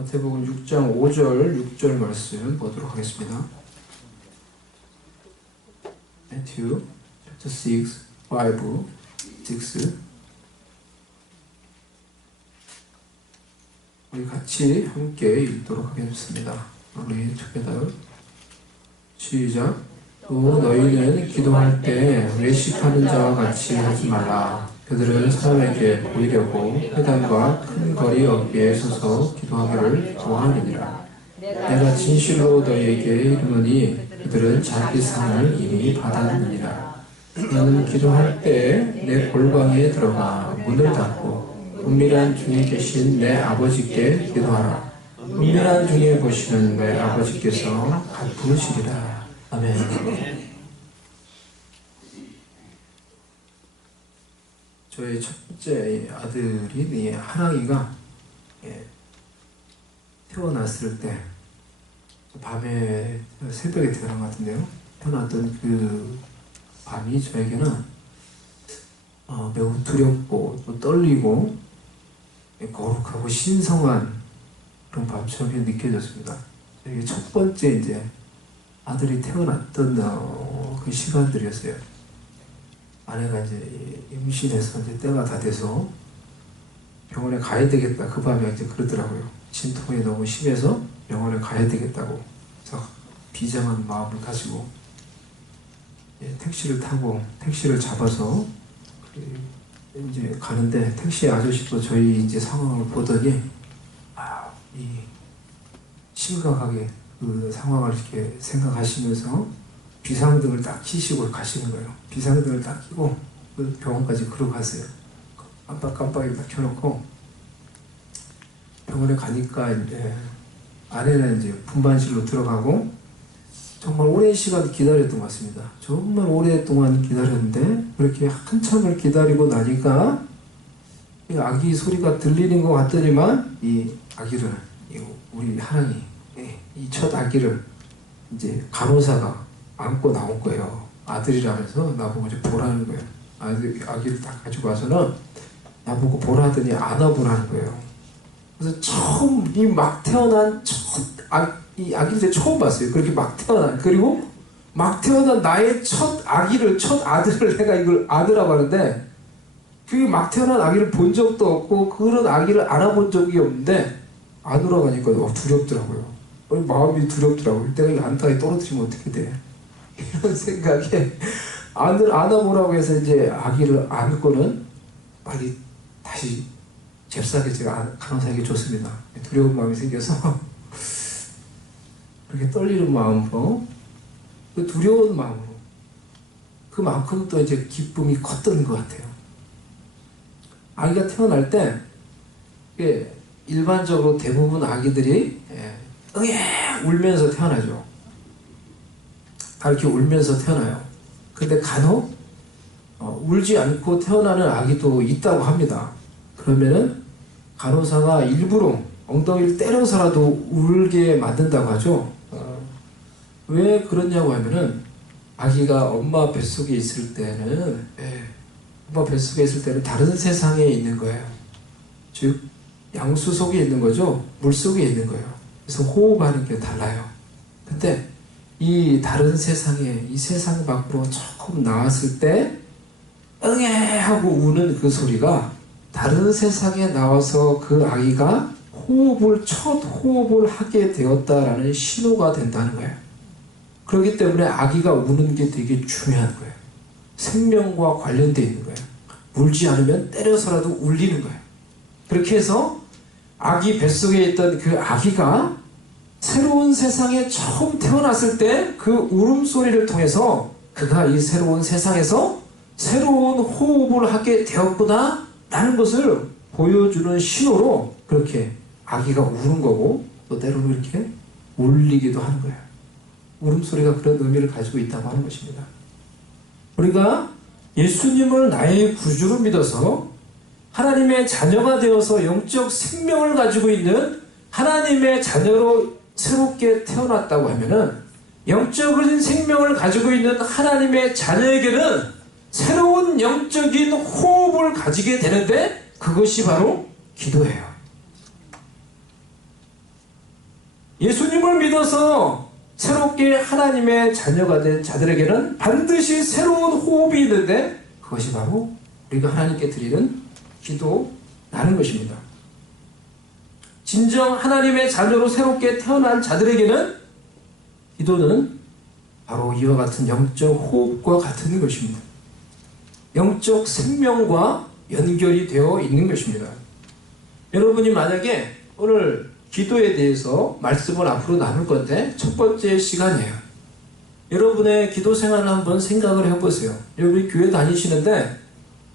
마태복음 6장 5절, 6절 말씀 보도록 하겠습니다. Matthew chapter 6, 5, 6. 우리 같이 함께 읽도록 하겠습니다. 우리 together. 시작. 또 너희는 기도할 때 외식하는 자와 같이 하지 말라. 그들은 사람에게 보이려고 회당과 큰 거리 어귀에 서서 기도하기를 좋아하느니라. 내가 진실로 너희에게 이르노니 그들은 자기 상을 이미 받았느니라. 너는 기도할 때 내 골방에 들어가 문을 닫고 은밀한 중에 계신 내 아버지께 기도하라. 은밀한 중에 보시는 내 아버지께서 갚으시리라. 아멘. 저희 첫 번째 아들인 하랑이가 태어났을 때 밤에 새벽에 태어난 것 같은데요. 태어났던 그 밤이 저에게는 매우 두렵고 또 떨리고 거룩하고 신성한 그런 밤처럼 느껴졌습니다. 이게 첫 번째 이제 아들이 태어났던 그 시간들이었어요. 아내가 이제 임신해서 이제 때가 다 돼서 병원에 가야 되겠다. 그 밤에 이제 그러더라고요. 진통이 너무 심해서 병원에 가야 되겠다고. 그래서 비장한 마음을 가지고 택시를 타고 택시를 잡아서 이제 가는데 택시 아저씨도 저희 이제 상황을 보더니 이 심각하게 그 상황을 이렇게 생각하시면서 비상등을 딱 켜시고 가시는 거예요. 비상등을 딱 켜고 그 병원까지 그러고 갔어요. 깜빡깜빡이 딱 켜놓고 병원에 가니까 이제 아내는 이제 분반실로 들어가고 정말 오랜 시간 기다렸던 것 같습니다. 정말 오랫동안 기다렸는데 그렇게 한참을 기다리고 나니까 이 아기 소리가 들리는 것 같더니만 이 아기를 우리 하랑이 이 첫 아기를 이제 간호사가 안고 나온 거예요. 아들이라면서 나보고 이제 보라는 거예요. 아기를 딱 가지고 와서는 나보고 보라더니 안아보라는 거예요. 그래서 처음 이 막 태어난 이 아기를 처음 봤어요. 그렇게 막 태어난, 그리고 막 태어난 나의 첫 아기를, 첫 아들을 내가 이걸 안으라고 하는데 그 막 태어난 아기를 본 적도 없고 그런 아기를 안아본 적이 없는데 안으라고 하니까 두렵더라고요. 마음이 두렵더라고요. 내가 이 안타에 떨어뜨리면 어떻게 돼? 이런 생각에 안아보라고 해서 이제 아기를 안고는 빨리 다시 잽싸게 제가 간호사에게 줬습니다. 두려운 마음이 생겨서 그렇게 떨리는 마음으로 그 두려운 마음으로 그만큼 또 이제 기쁨이 컸던 것 같아요. 아기가 태어날 때 일반적으로 대부분 아기들이 울면서 태어나죠. 다 이렇게 울면서 태어나요. 근데 간혹 울지 않고 태어나는 아기도 있다고 합니다. 그러면은 간호사가 일부러 엉덩이를 때려서라도 울게 만든다고 하죠. 왜 그러냐고 하면은 아기가 엄마 뱃속에 있을 때는 엄마 뱃속에 있을 때는 다른 세상에 있는 거예요. 즉 양수 속에 있는 거죠. 물 속에 있는 거예요. 그래서 호흡하는 게 달라요. 근데 이 다른 세상에, 이 세상 밖으로 조금 나왔을 때 응애 하고 우는 그 소리가 다른 세상에 나와서 그 아이가 첫 호흡을 하게 되었다라는 신호가 된다는 거예요. 그렇기 때문에 아기가 우는 게 되게 중요한 거예요. 생명과 관련되어 있는 거예요. 울지 않으면 때려서라도 울리는 거예요. 그렇게 해서 아기 뱃속에 있던 그 아기가 새로운 세상에 처음 태어났을 때 그 울음소리를 통해서 그가 이 새로운 세상에서 새로운 호흡을 하게 되었구나 라는 것을 보여주는 신호로 그렇게 아기가 우는 거고 또 때로는 이렇게 울리기도 하는 거예요. 울음소리가 그런 의미를 가지고 있다고 하는 것입니다. 우리가 예수님을 나의 구주로 믿어서 하나님의 자녀가 되어서 영적 생명을 가지고 있는 하나님의 자녀로 새롭게 태어났다고 하면은 영적인 생명을 가지고 있는 하나님의 자녀에게는 새로운 영적인 호흡을 가지게 되는데 그것이 바로 기도예요. 예수님을 믿어서 새롭게 하나님의 자녀가 된 자들에게는 반드시 새로운 호흡이 있는데 그것이 바로 우리가 하나님께 드리는 기도라는 것입니다. 진정 하나님의 자녀로 새롭게 태어난 자들에게는 기도는 바로 이와 같은 영적 호흡과 같은 것입니다. 영적 생명과 연결이 되어 있는 것입니다. 여러분이 만약에 오늘 기도에 대해서 말씀을 앞으로 나눌 건데 첫 번째 시간이에요. 여러분의 기도 생활을 한번 생각을 해보세요. 여러분이 교회 다니시는데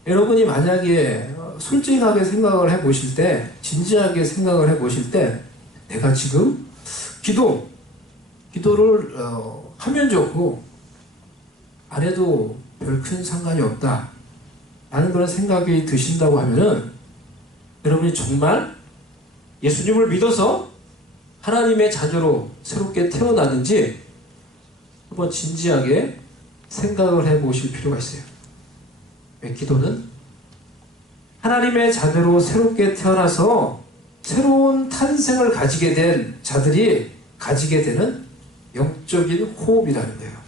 여러분이 만약에 솔직하게 생각을 해보실 때, 진지하게 생각을 해보실 때 내가 지금 기도를 하면 좋고 안 해도 별 큰 상관이 없다 라는 그런 생각이 드신다고 하면은 여러분이 정말 예수님을 믿어서 하나님의 자녀로 새롭게 태어나는지 한번 진지하게 생각을 해보실 필요가 있어요. 왜? 기도는 하나님의 자녀로 새롭게 태어나서 새로운 탄생을 가지게 된 자들이 가지게 되는 영적인 호흡이라는 거예요.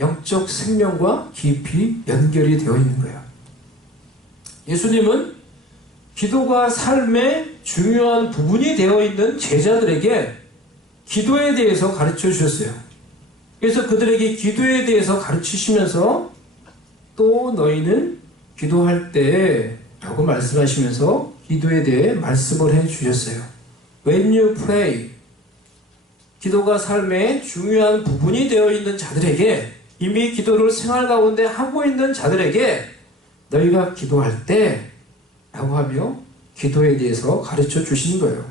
영적 생명과 깊이 연결이 되어 있는 거예요. 예수님은 기도가 삶의 중요한 부분이 되어 있는 제자들에게 기도에 대해서 가르쳐 주셨어요. 그래서 그들에게 기도에 대해서 가르치시면서 또 너희는 기도할 때 라고 말씀하시면서 기도에 대해 말씀을 해 주셨어요. When you pray, 기도가 삶의 중요한 부분이 되어 있는 자들에게, 이미 기도를 생활 가운데 하고 있는 자들에게 너희가 기도할 때 라고 하며 기도에 대해서 가르쳐 주시는 거예요.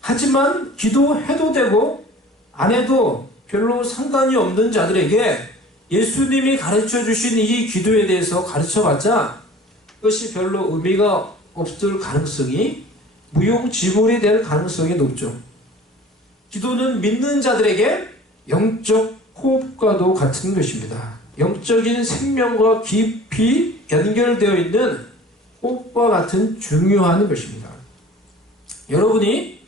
하지만 기도해도 되고 안 해도 별로 상관이 없는 자들에게 예수님이 가르쳐 주신 이 기도에 대해서 가르쳐 봤자 그것이 별로 의미가 없을 가능성이, 무용지물이 될 가능성이 높죠. 기도는 믿는 자들에게 영적 호흡과도 같은 것입니다. 영적인 생명과 깊이 연결되어 있는 호흡과 같은 중요한 것입니다. 여러분이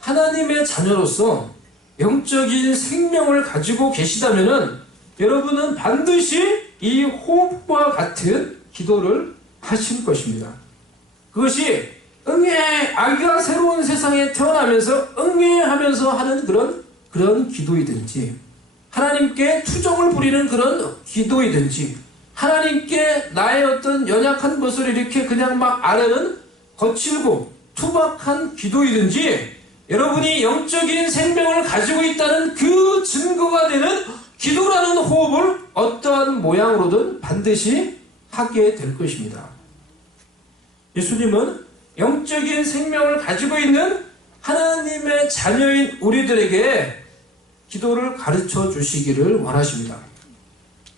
하나님의 자녀로서 영적인 생명을 가지고 계시다면은 여러분은 반드시 이 호흡과 같은 기도를 하실 것입니다. 그것이 아기가 새로운 세상에 태어나면서 하면서 하는 그런 기도이든지, 하나님께 투정을 부리는 그런 기도이든지, 하나님께 나의 어떤 연약한 것을 이렇게 그냥 막 아뢰는 거칠고 투박한 기도이든지, 여러분이 영적인 생명을 가지고 있다는 그 증거가 되는 기도라는 호흡을 어떠한 모양으로든 반드시 하게 될 것입니다. 예수님은 영적인 생명을 가지고 있는 하나님의 자녀인 우리들에게 기도를 가르쳐 주시기를 원하십니다.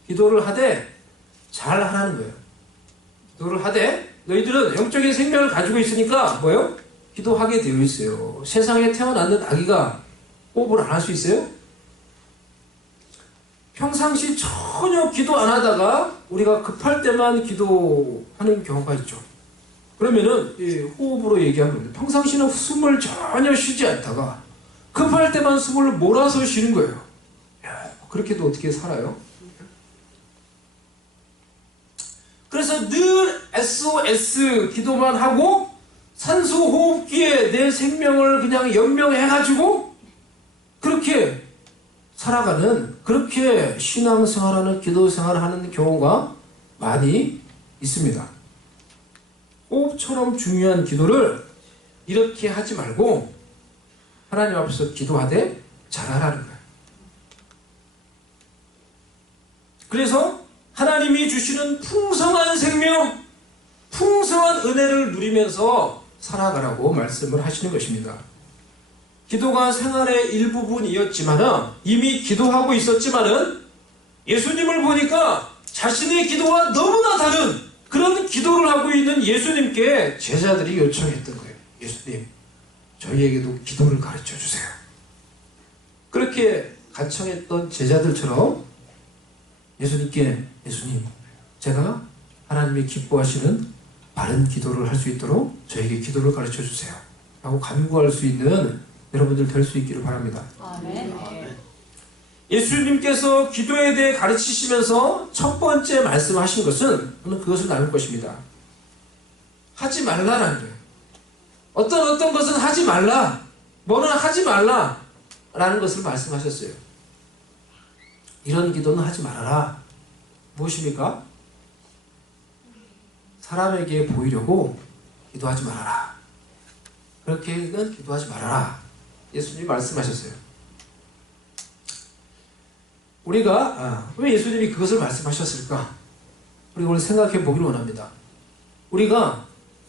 기도를 하되 잘 하라는 거예요. 기도를 하되 너희들은 영적인 생명을 가지고 있으니까 뭐예요? 기도하게 되어 있어요. 세상에 태어났는 아기가 호흡을 안 할 수 있어요? 평상시 전혀 기도 안 하다가 우리가 급할 때만 기도하는 경우가 있죠. 그러면은 호흡으로 얘기하는 겁니다. 평상시는 숨을 전혀 쉬지 않다가 급할 때만 숨을 몰아서 쉬는 거예요. 그렇게도 어떻게 살아요? 그래서 늘 SOS 기도만 하고 산소 호흡기에 내 생명을 그냥 연명해가지고 그렇게 살아가는, 그렇게 신앙생활하는, 기도생활하는 경우가 많이 있습니다. 호흡처럼 중요한 기도를 이렇게 하지 말고 하나님 앞에서 기도하되 잘하라는 거예요. 그래서 하나님이 주시는 풍성한 생명, 풍성한 은혜를 누리면서 살아가라고 말씀을 하시는 것입니다. 기도가 생활의 일부분이었지만은, 이미 기도하고 있었지만은 예수님을 보니까 자신의 기도와 너무나 다른 그런 기도를 하고 있는 예수님께 제자들이 요청했던 거예요. 예수님, 저희에게도 기도를 가르쳐 주세요. 그렇게 간청했던 제자들처럼 예수님께, 예수님, 제가 하나님이 기뻐하시는 바른 기도를 할 수 있도록 저에게 기도를 가르쳐 주세요 라고 간구할 수 있는 여러분들 될 수 있기를 바랍니다. 아멘. 예수님께서 기도에 대해 가르치시면서 첫 번째 말씀하신 것은 저는 그것을 나눌 것입니다. 하지 말라라는 거예요. 어떤 것은 하지 말라, 뭐는 하지 말라라는 것을 말씀하셨어요. 이런 기도는 하지 말아라. 무엇입니까? 사람에게 보이려고 기도하지 말아라. 그렇게는 기도하지 말아라. 예수님이 말씀하셨어요. 우리가 왜 예수님이 그것을 말씀하셨을까? 우리가 오늘 생각해 보기를 원합니다. 우리가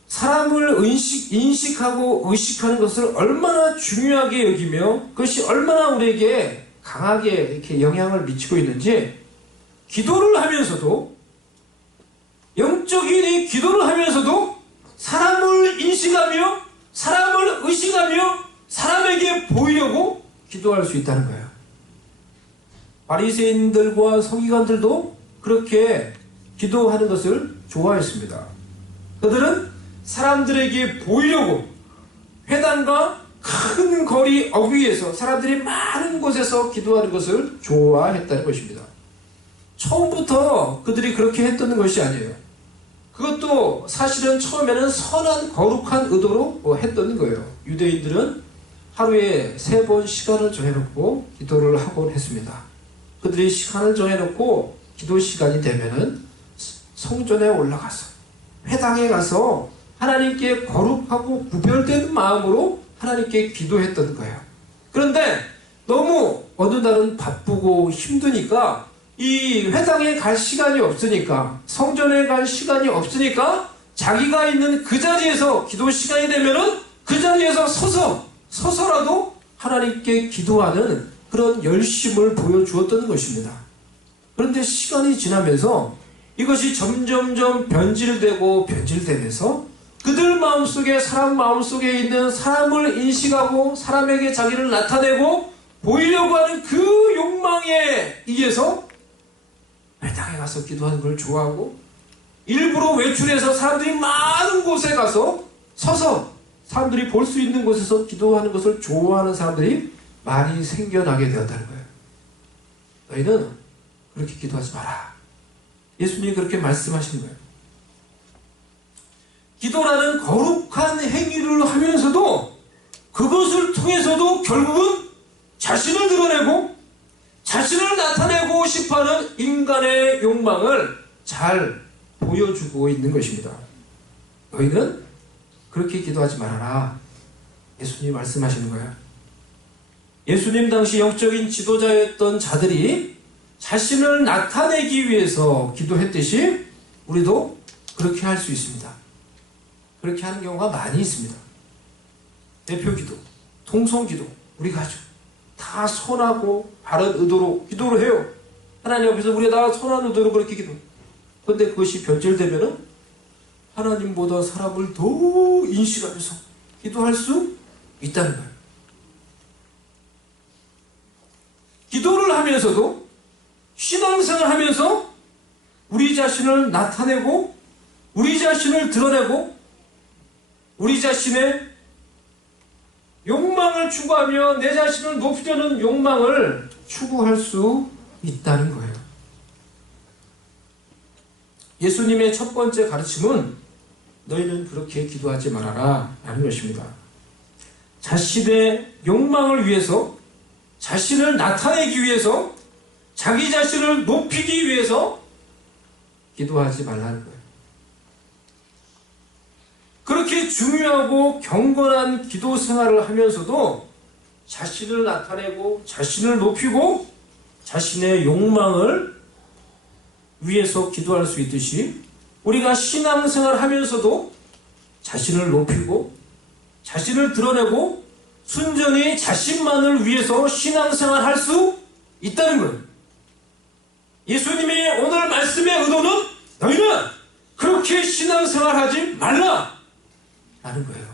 사람을 인식하고 의식하는 것을 얼마나 중요하게 여기며 그것이 얼마나 우리에게 강하게 이렇게 영향을 미치고 있는지, 기도를 하면서도, 영적인 이 기도를 하면서도 사람을 인식하며 사람을 의식하며 사람에게 보이려고 기도할 수 있다는 거예요. 바리새인들과 서기관들도 그렇게 기도하는 것을 좋아했습니다. 그들은 사람들에게 보이려고 회당과 큰 거리 어귀에서 사람들이 많은 곳에서 기도하는 것을 좋아했다는 것입니다. 처음부터 그들이 그렇게 했던 것이 아니에요. 그것도 사실은 처음에는 선한 거룩한 의도로 했던 거예요. 유대인들은 하루에 3번 시간을 정해놓고 기도를 하곤 했습니다. 그들이 시간을 정해놓고 기도 시간이 되면은 성전에 올라가서 회당에 가서 하나님께 거룩하고 구별된 마음으로 하나님께 기도했던 거예요. 그런데 너무 어느 날은 바쁘고 힘드니까 이 회당에 갈 시간이 없으니까, 성전에 갈 시간이 없으니까 자기가 있는 그 자리에서 기도 시간이 되면은 그 자리에서 서서라도 하나님께 기도하는 그런 열심을 보여주었던 것입니다. 그런데 시간이 지나면서 이것이 점점점 변질되면서 그들 마음속에, 사람 마음속에 있는 사람을 인식하고 사람에게 자기를 나타내고 보이려고 하는 그 욕망에 의해서 회당에 가서 기도하는 걸 좋아하고, 일부러 외출해서 사람들이 많은 곳에 가서 서서 사람들이 볼 수 있는 곳에서 기도하는 것을 좋아하는 사람들이 많이 생겨나게 되었다는 거예요. 너희는 그렇게 기도하지 마라. 예수님이 그렇게 말씀하신 거예요. 기도라는 거룩한 행위를 하면서도 그것을 통해서도 결국은 자신을 드러내고 자신을 나타내고 싶어하는 인간의 욕망을 잘 보여주고 있는 것입니다. 너희는 그렇게 기도하지 말아라. 예수님이 말씀하시는 거예요. 예수님 당시 영적인 지도자였던 자들이 자신을 나타내기 위해서 기도했듯이 우리도 그렇게 할 수 있습니다. 그렇게 하는 경우가 많이 있습니다. 대표기도, 통성기도, 우리 가족 다 선하고 바른 의도로 기도를 해요. 하나님 앞에서 우리가 다 선한 의도로 그렇게 기도해요. 그런데 그것이 변질되면은 하나님보다 사람을 더 인식하면서 기도할 수 있다는 거예요. 기도를 하면서도, 신앙생활을 하면서 우리 자신을 나타내고 우리 자신을 드러내고 우리 자신의 욕망을 추구하며 내 자신을 높이려는 욕망을 추구할 수 있다는 거예요. 예수님의 첫 번째 가르침은 너희는 그렇게 기도하지 말아라 라는 것입니다. 자신의 욕망을 위해서, 자신을 나타내기 위해서, 자기 자신을 높이기 위해서 기도하지 말라는 거예요. 그렇게 중요하고 경건한 기도 생활을 하면서도 자신을 나타내고 자신을 높이고 자신의 욕망을 위해서 기도할 수 있듯이, 우리가 신앙생활을 하면서도 자신을 높이고 자신을 드러내고 순전히 자신만을 위해서 신앙생활을 할 수 있다는 거예요. 예수님의 오늘 말씀의 의도는 너희는 그렇게 신앙생활하지 말라 라는 거예요.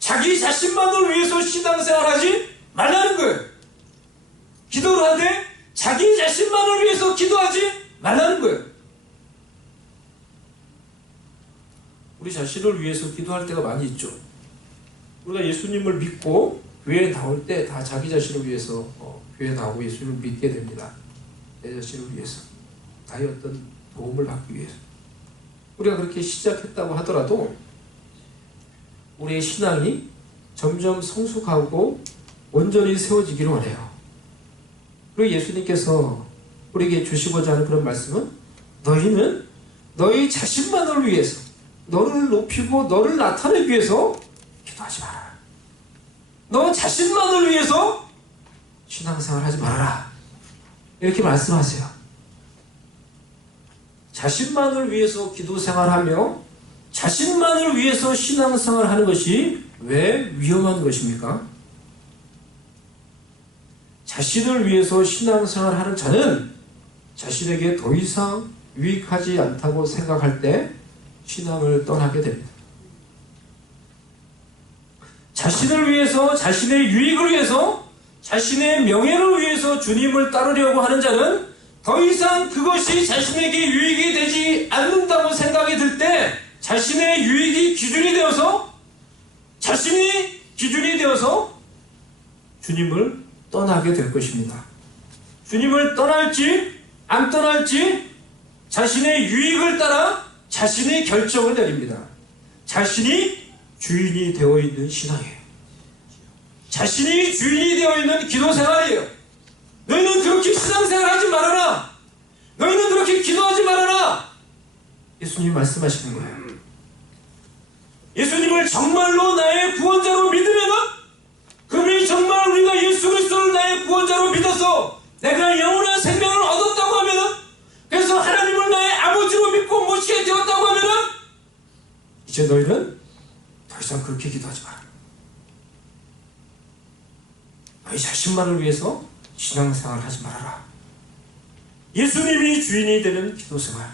자기 자신만을 위해서 신앙생활하지 말라는 거예요. 기도를 하되 자기 자신만을 위해서 기도하지 말라는 거예요. 우리 자신을 위해서 기도할 때가 많이 있죠. 우리가 예수님을 믿고 교회에 나올 때 다 자기 자신을 위해서 교회에 나오고 예수님을 믿게 됩니다. 내 자신을 위해서, 나의 어떤 도움을 받기 위해서. 우리가 그렇게 시작했다고 하더라도 우리의 신앙이 점점 성숙하고 온전히 세워지기를 원해요. 그리고 예수님께서 우리에게 주시고자 하는 그런 말씀은, 너희는 너희 자신만을 위해서, 너를 높이고 너를 나타내기 위해서 기도하지 말아라. 너 자신만을 위해서 신앙생활 하지 말아라. 이렇게 말씀하세요. 자신만을 위해서 기도생활하며 자신만을 위해서 신앙생활 하는 것이 왜 위험한 것입니까? 자신을 위해서 신앙생활 하는 자는 자신에게 더 이상 유익하지 않다고 생각할 때 신앙을 떠나게 됩니다. 자신을 위해서, 자신의 유익을 위해서, 자신의 명예를 위해서 주님을 따르려고 하는 자는 더 이상 그것이 자신에게 유익이 되지 않는다고 생각이 들 때 자신의 유익이 기준이 되어서, 자신이 기준이 되어서 주님을 떠나게 될 것입니다. 주님을 떠날지 안 떠날지 자신의 유익을 따라 자신의 결정을 내립니다. 자신이 주인이 되어 있는 신앙이에요. 자신이 주인이 되어 있는 기도생활이에요. 너희는 그렇게 신앙생활 하지 말아라. 너희는 그렇게 기도하지 말아라. 예수님이 말씀하시는 거예요. 예수님을 정말로 나의 구원자로 믿으면, 그분이 정말 우리가 예수 그리스도를 나의 구원자로 믿어서 내가 영원한 생명을 얻었다고 하면, 그래서 하나님을 나의 아버지로 믿고 모시게 되었다고 하면, 이제 너희는 더 이상 그렇게 기도하지 마라. 너희 자신만을 위해서 신앙생활 하지 말아라. 예수님이 주인이 되는 기도생활,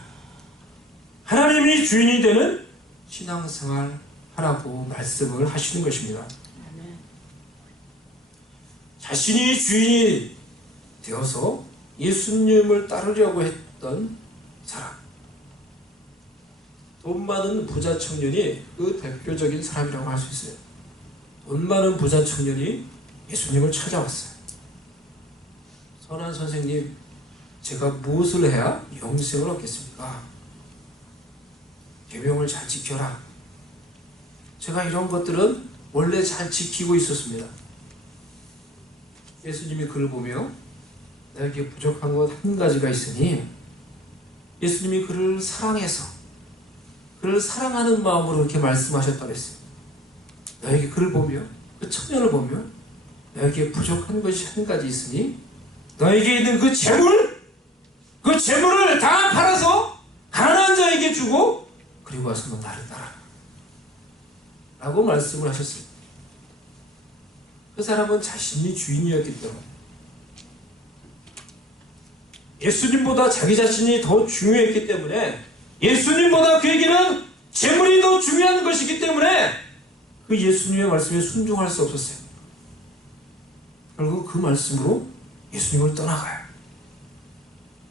하나님이 주인이 되는 신앙생활 하라고 말씀을 하시는 것입니다. 자신이 주인이 되어서 예수님을 따르려고 했던 사람, 돈 많은 부자 청년이 그 대표적인 사람이라고 할 수 있어요. 돈 많은 부자 청년이 예수님을 찾아왔어요. 선한 선생님, 제가 무엇을 해야 영생을 얻겠습니까? 계명을 잘 지켜라. 제가 이런 것들은 원래 잘 지키고 있었습니다. 예수님이 그를 보며 나에게 부족한 것 한 가지가 있으니, 예수님이 그를 사랑해서, 그를 사랑하는 마음으로 그렇게 말씀하셨다고 했어요. 나에게 그를 보며, 그 청년을 보며 너에게 부족한 것이 한 가지 있으니 너에게 있는 그 재물을 다 팔아서 가난한 자에게 주고 그리고 와서 너 나를 따라라 라고 말씀을 하셨어요. 그 사람은 자신이 주인이었기 때문에, 예수님보다 자기 자신이 더 중요했기 때문에, 예수님보다 그에게는 재물이 더 중요한 것이기 때문에 그 예수님의 말씀에 순종할 수 없었어요. 결국 그 말씀으로 예수님을 떠나가요.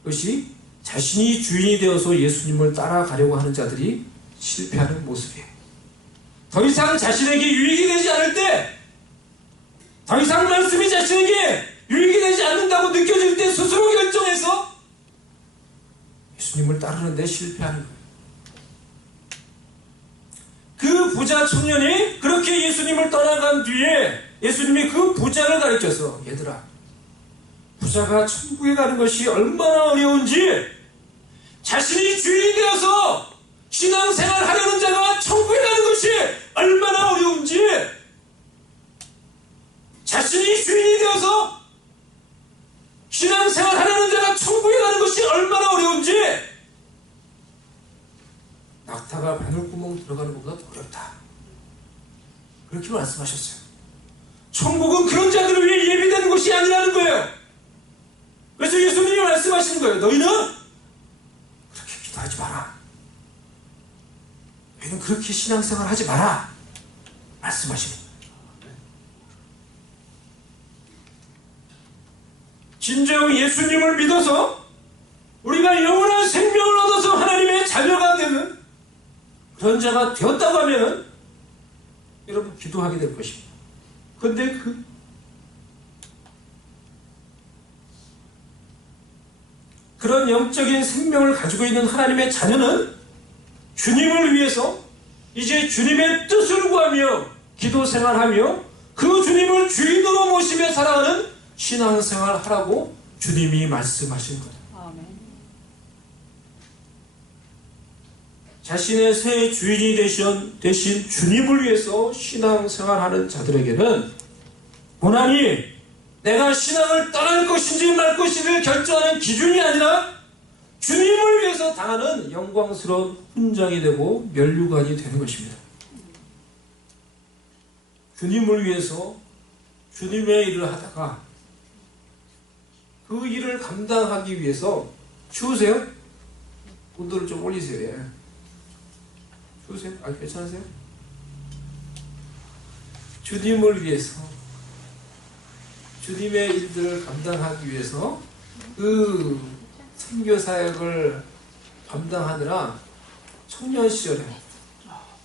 그것이 자신이 주인이 되어서 예수님을 따라가려고 하는 자들이 실패하는 모습이에요. 더 이상 자신에게 유익이 되지 않을 때, 더 이상 말씀이 자신에게 유익이 되지 않는다고 느껴질 때 스스로 결정해서 예수님을 따르는 데 실패하는 거예요. 그 부자 청년이 그렇게 예수님을 떠나간 뒤에 예수님이 그 부자를 가르쳐서, 얘들아, 부자가 천국에 가는 것이 얼마나 어려운지, 자신이 주인이 되어서 신앙생활 하려는 자가 천국에 가는 것이 얼마나 어려운지, 자신이 주인이 되어서 신앙생활 하려는 자가 천국에 가는 것이 얼마나 어려운지, 낙타가 바늘구멍 들어가는 것보다 더 어렵다. 그렇게 말씀하셨어요. 천국은 그런 자들을 위해 예비된 곳이 아니라는 거예요. 그래서 예수님이 말씀하시는 거예요. 너희는 그렇게 기도하지 마라. 너희는 그렇게 신앙생활 하지 마라. 말씀하시는 거예요. 진정 예수님을 믿어서 우리가 영원한 생명을 얻어서 하나님의 자녀가 되는 그런 자가 되었다고 하면, 여러분 기도하게 될 것입니다. 그런데 그런 영적인 생명을 가지고 있는 하나님의 자녀는 주님을 위해서 이제 주님의 뜻을 구하며 기도 생활하며 그 주님을 주인으로 모시며 살아가는 신앙생활 하라고 주님이 말씀하신 거예요. 자신의 새 주인이 되신 주님을 위해서 신앙생활하는 자들에게는 고난이 내가 신앙을 떠날 것인지 말 것인지를 결정하는 기준이 아니라 주님을 위해서 당하는 영광스러운 훈장이 되고 면류관이 되는 것입니다. 주님을 위해서 주님의 일을 하다가 그 일을 감당하기 위해서 추우세요? 온도를 좀 올리세요. 예. 추우세요? 괜찮으세요? 주님을 위해서 주님의 일들을 감당하기 위해서 그 선교사역을 감당하느라 청년 시절에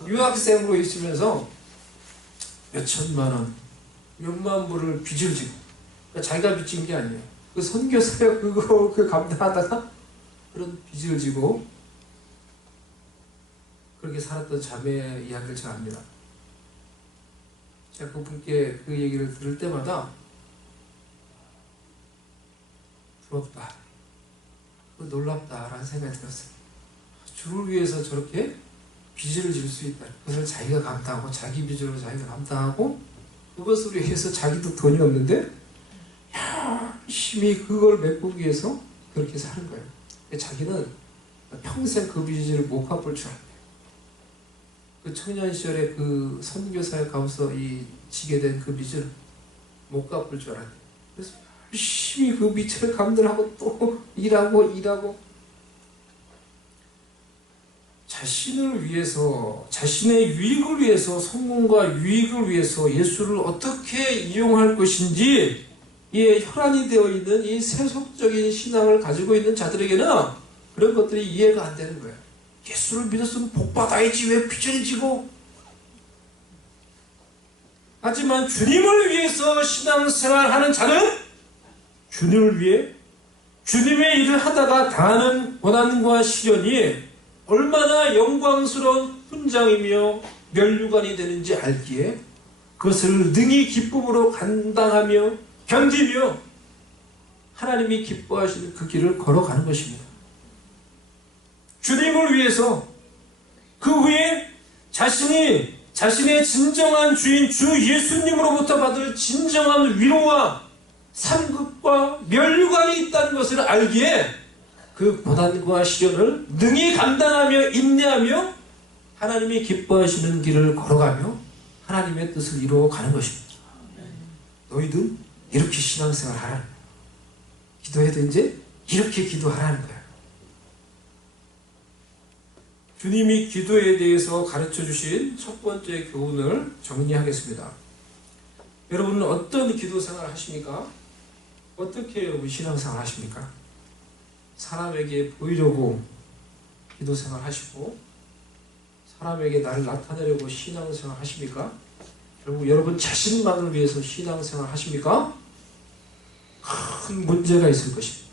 유학생으로 있으면서 몇 천만 원, 몇만 불을 빚을 지고, 그러니까 자기가 빚진 게 아니에요. 그 선교사역 그거 감당하다가 그런 빚을 지고 그렇게 살았던 자매의 이야기를 잘 압니다. 제가 그분께 그 얘기를 들을 때마다 부럽다, 놀랍다라는 생각이 들었어요. 주를 위해서 저렇게 빚을 질 수 있다. 그것을 자기가 감당하고 자기 빚으로 자기가 감당하고 그것으로 위해서 자기도 돈이 없는데 열심히 그걸 메꾸기 위해서 그렇게 사는 거예요. 자기는 평생 그 빚을 못 갚을 줄 알아요. 그 청년 시절에 그 선교사에 가서 지게 된 그 빚을 못 갚을 줄 알아요. 그래서 열심히 그 빚을 감당하고 또 일하고 자신을 위해서, 자신의 유익을 위해서, 성공과 유익을 위해서 예수를 어떻게 이용할 것인지 혈안이 되어 있는 이 세속적인 신앙을 가지고 있는 자들에게는 그런 것들이 이해가 안 되는 거예요. 예수를 믿었으면 복받아야지 왜 빚을 지고. 하지만 주님을 위해서 신앙생활하는 자는 주님을 위해 주님의 일을 하다가 당하는 고난과 시련이 얼마나 영광스러운 훈장이며 면류관이 되는지 알기에 그것을 능히 기쁨으로 감당하며 견디며 하나님이 기뻐하시는 그 길을 걸어가는 것입니다. 주님을 위해서 그 후에 자신의 진정한 주인 주 예수님으로부터 받을 진정한 위로와 상급과 면류관이 있다는 것을 알기에 그 고난과 시련을 능히 감당하며 인내하며 하나님이 기뻐하시는 길을 걸어가며 하나님의 뜻을 이루어가는 것입니다. 너희도 이렇게 신앙생활 하라는 거예요. 기도해도 이제 이렇게 기도하라는 거예요. 주님이 기도에 대해서 가르쳐 주신 첫 번째 교훈을 정리하겠습니다. 여러분은 어떤 기도 생활 하십니까? 어떻게 여러분 신앙생활 하십니까? 사람에게 보이려고 기도 생활 하시고 사람에게 나를 나타내려고 신앙생활 하십니까? 결국 여러분 자신만을 위해서 신앙생활 하십니까? 큰 문제가 있을 것입니다.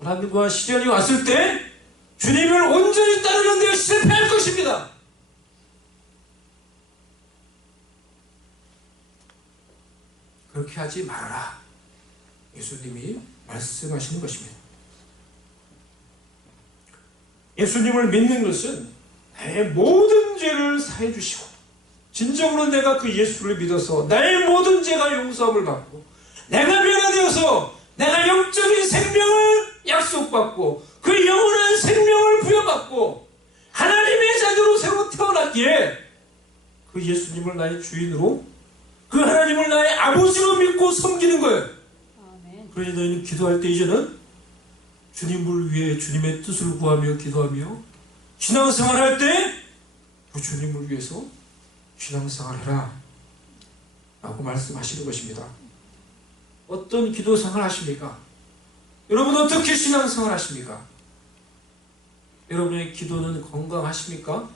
고난과 시련이 왔을 때 주님을 온전히 따르는 데 실패할 것입니다. 그렇게 하지 말아라. 예수님이 말씀하시는 것입니다. 예수님을 믿는 것은 나의 모든 죄를 사해 주시고 진정으로 내가 그 예수를 믿어서 나의 모든 죄가 용서함을 받고 내가 변화되어서 내가 영적인 생명을 약속받고 그 영원한 생명을 부여받고 하나님의 자녀로 새로 태어났기에 그 예수님을 나의 주인으로 그 하나님을 나의 아버지로 믿고 섬기는 거예요. 그러니 너희는 기도할 때 이제는 주님을 위해 주님의 뜻을 구하며 기도하며 신앙생활 할 때 그 주님을 위해서 신앙생활 해라 라고 말씀하시는 것입니다. 어떤 기도생활 하십니까? 여러분 어떻게 신앙생활 하십니까? 여러분의 기도는 건강하십니까?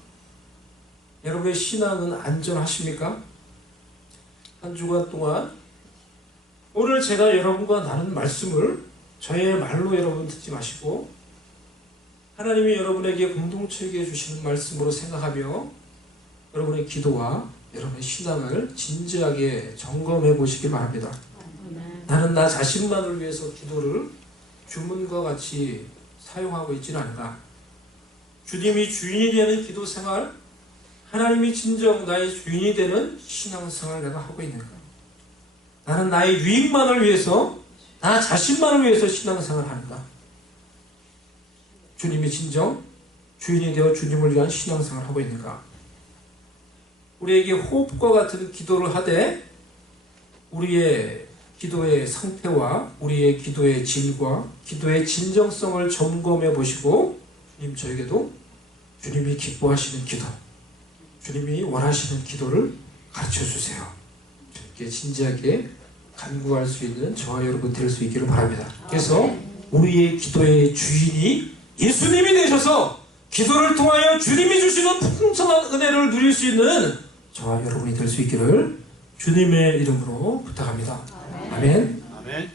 여러분의 신앙은 안전하십니까? 한 주간 동안 오늘 제가 여러분과 나눈 말씀을 저의 말로 여러분 듣지 마시고 하나님이 여러분에게 공동체에게 주시는 말씀으로 생각하며 여러분의 기도와 여러분의 신앙을 진지하게 점검해 보시기 바랍니다. 나는 나 자신만을 위해서 기도를 주문과 같이 사용하고 있지는 않은가? 주님이 주인이 되는 기도 생활, 하나님이 진정 나의 주인이 되는 신앙생활을 내가 하고 있는가? 나는 나의 유익만을 위해서, 나 자신만을 위해서 신앙생활을 하는가? 주님이 진정 주인이 되어 주님을 위한 신앙생활을 하고 있는가? 우리에게 호흡과 같은 기도를 하되 우리의 기도의 상태와 우리의 기도의 질과 기도의 진정성을 점검해 보시고 주님 저에게도 주님이 기뻐하시는 기도, 주님이 원하시는 기도를 가르쳐 주세요. 이렇게 진지하게 간구할 수 있는 저와 여러분 될 수 있기를 바랍니다. 그래서 우리의 기도의 주인이 예수님이 되셔서 기도를 통하여 주님이 주시는 풍성한 은혜를 누릴 수 있는 저와 여러분이 될 수 있기를 주님의 이름으로 부탁합니다. 아멘. 아멘.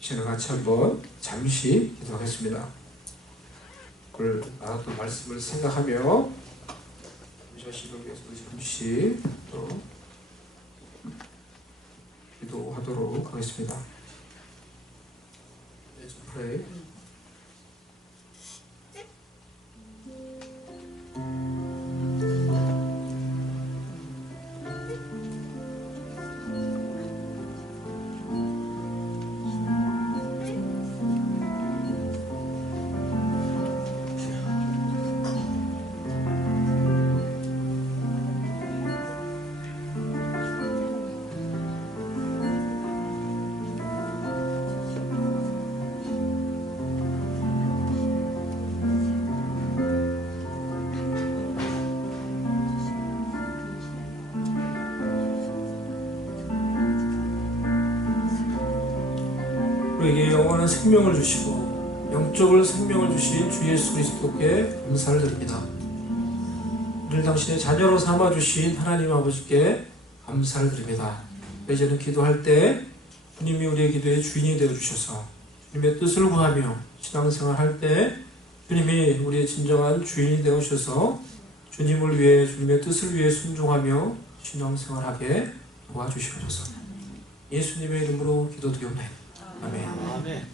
시간을 같이 한번 잠시 기도하겠습니다. 오늘 나눴던 말씀을 생각하며 자신을 위해서 잠시 또 기도하도록 하겠습니다. Let's pray. 우리에게 영원한 생명을 주시고 영적인 생명을 주신 주 예수 그리스도께 감사를 드립니다. 우리를 당신의 자녀로 삼아주신 하나님 아버지께 감사를 드립니다. 이제는 기도할 때 주님이 우리의 기도의 주인이 되어주셔서 주님의 뜻을 구하며 신앙생활 할 때 주님이 우리의 진정한 주인이 되어주셔서 주님을 위해 주님의 뜻을 위해 순종하며 신앙생활하게 도와주시옵소서. 예수님의 이름으로 기도드리옵나이다. 아멘. 아멘.